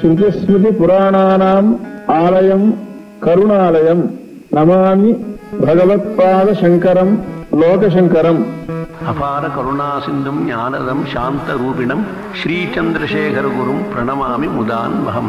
ಶ್ರುತಿಸ್ಮೃತಿ ಪುರಾಣಾನಾಂ ಆಲಯಂ ಕರುಣಾಲಯಂ ನಮಾಮಿ ಭಗವತ್ಪಾದ ಶಂಕರಂ ಲೋಕಶಂಕರಂ. ಅಪಾರ ಕರುಣಾ ಸಿಂಧುಂ ಜ್ಞಾನದಂ ಶಾಂತರೂಪಿಣಂ ಶ್ರೀಚಂದ್ರಶೇಖರ ಗುರುಂ ಪ್ರಣಮಾಮಿ ಮುದಾನ್ವಹಂ.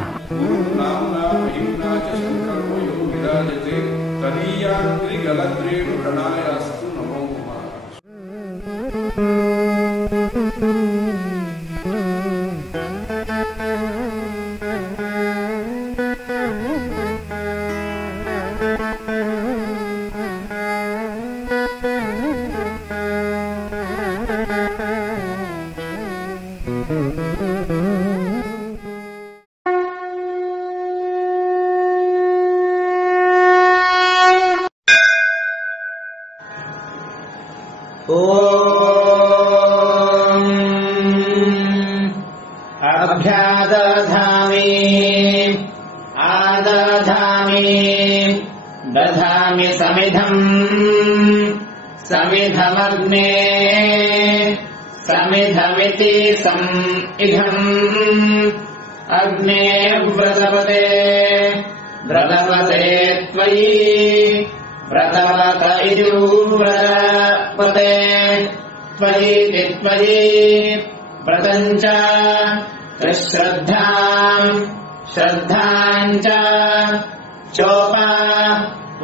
दधामि समिधम् समिधमग्ने समिधमिति समिधम् अग्ने व्रतपते व्रतपते त्वयि व्रतपत इति व्रतपते त्वयि त्वयि व्रतम् च श्रद्धाम् श्रद्धाम् च चोपा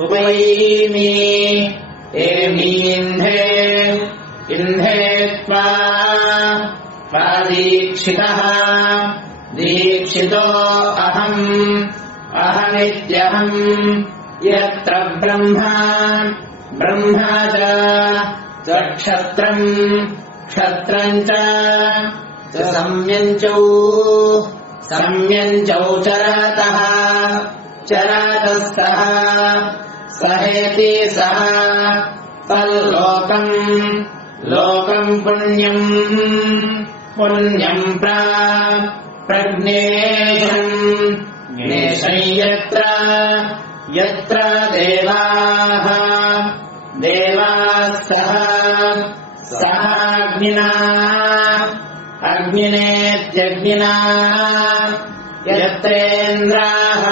उपयीमि एमीन्धे इन्धे त्वा दीक्षितः दीक्षितो अहम् अहमित्यहम् यत्र ब्रह्मा ब्रह्मा च क्षत्रम् क्षत्रम् च सम्यञ्चौ सम्यञ्चौ चरतः चरातः सः सहेति सः तल्लोकम् लोकम् पुण्यम् पुण्यम् प्रज्ञेशम् ज्ञेशम् यत्र यत्र देवाः देवाः सः अग्निना अग्निनेत्यग्निना यत्रेन्द्राः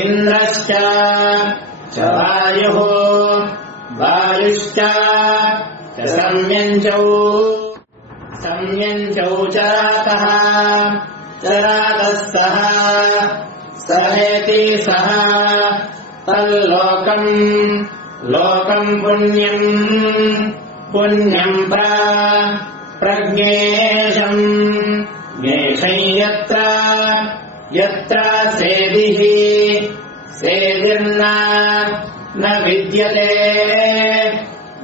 इन्द्रश्च च वायुः वायुश्च सम्यञ्चौ सम्यञ्चौ चरातः चरातः सः सहेति सः तल्लोकम् लोकम् पुण्यम् पुण्यम् प्रज्ञेशम् ज्ञेशम् यत्र यत्र सेदिः सेदिर्न न विद्यते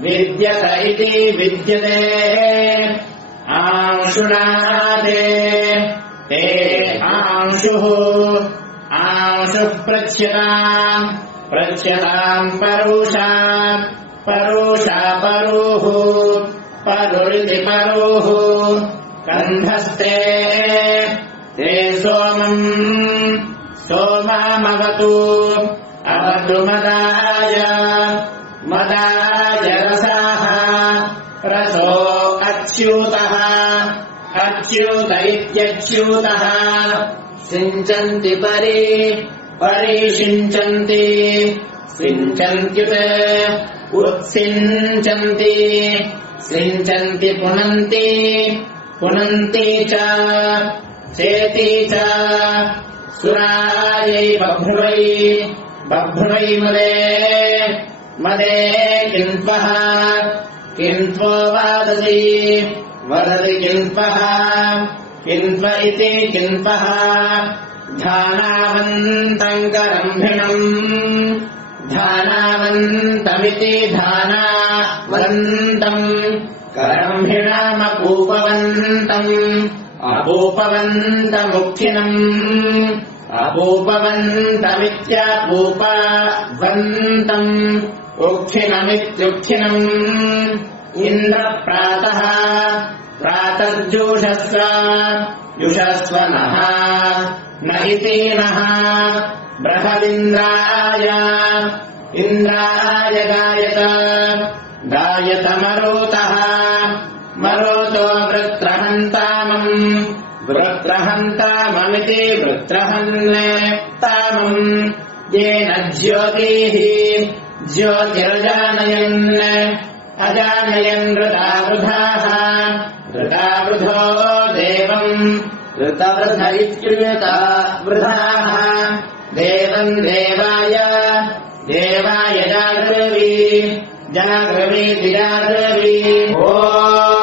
विद्यत इति विद्यते आंशुनादे ते आंशुः आंशुः प्रच्यताम् प्रच्यताम् परुषा परुषा परुः परुरिति परुः कन्धस्ते ते सोमम् सोमामवतु अवतु मदाय मदाय रसाः रसो अच्युतः अच्युत इत्यच्युतः सिञ्चन्ति परिषिञ्चन्ति सिञ्चन्त्युत उत्सिञ्चन्ति सिञ्चन्ति पुनन्ति पुनन्ति च चेति च सुरायै बभ्रुवै बभ्रुवै मदे मदे किन्त्वः किन्त्वो वदति वदति किन्त्वः किन्त्व इति किन्त्वः ध्यानावन्तम् करम्भिणम् ध्यानावन्तमिति ध्यानावन्तम् करम्भिणामपूपवन्तम् अपूपवन्तमुखिनम् अपूपवन्तमित्यापूपवन्तम् उखिनमित्युखिनम् इन्द्रप्रातः प्रातर्जुषस्व जुषस्व नः न इति नः बृहदिन्द्राय इन्द्राय गायत गायत मरुतः मरुतो वृत्रहन्तामम् वृत्रः हन्ताममिति वृत्रहन् तामम् येन ज्योतिः ज्योतिरजानयन् अजानयन् ऋतावृधाः ऋतावृधो देवम् ऋतवृध इत्युता वृधाः देवम् देवाय जागृवी जागृवीति जागृवी ओ